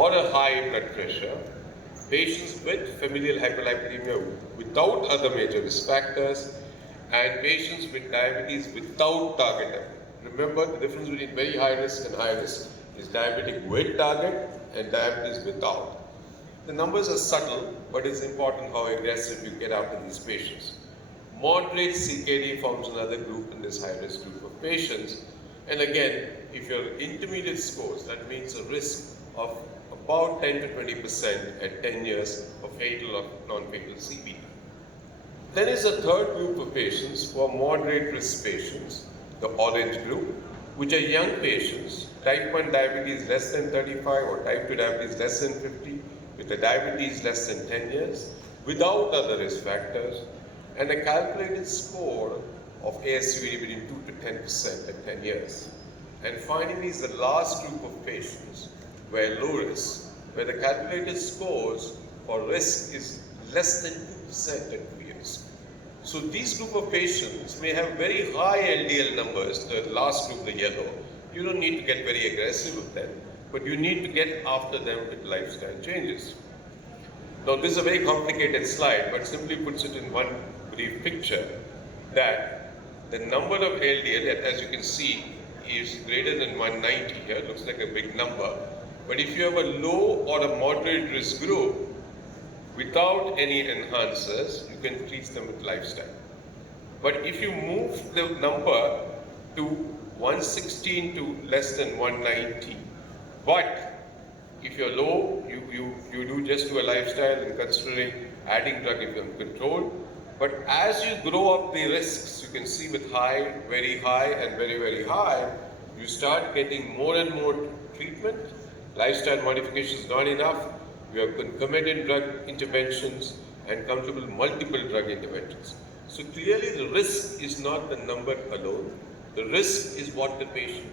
or a high blood pressure, patients with familial hyperlipidemia without other major risk factors, and patients with diabetes without target. Remember, the difference between very high risk and high risk is diabetic with target and diabetes without. The numbers are subtle, but it's important how aggressive you get after these patients. Moderate CKD forms another group in this high-risk group of patients. And again, if you're intermediate scores, that means a risk of about 10 to 20% at 10 years of fatal or non-fatal CVD. Then is a third group of patients who are moderate risk patients, the orange group, which are young patients, type 1 diabetes less than 35 or type 2 diabetes less than 50, with a diabetes less than 10 years, without other risk factors, and a calculated score of ASCVD between 2 to 10% at 10 years. And finally is the last group of patients where low risk, where the calculated scores for risk is less than 2% at 2 years. So these group of patients may have very high LDL numbers, the last group, the yellow. You don't need to get very aggressive with them, but you need to get after them with lifestyle changes. Now this is a very complicated slide, but simply puts it in one brief picture that the number of LDL, as you can see, is greater than 190 here. It looks like a big number. But if you have a low or a moderate risk group, without any enhancers, you can treat them with lifestyle. But if you move the number to 116 to less than 190, but if you're low, you do just do a lifestyle and considering adding drug if you're controlled. But as you grow up the risks, you can see with high, very high, and very, very high, you start getting more and more treatment. Lifestyle modification is not enough. You have concomitant drug interventions and comfortable multiple drug interventions. So clearly the risk is not the number alone. The risk is what the patient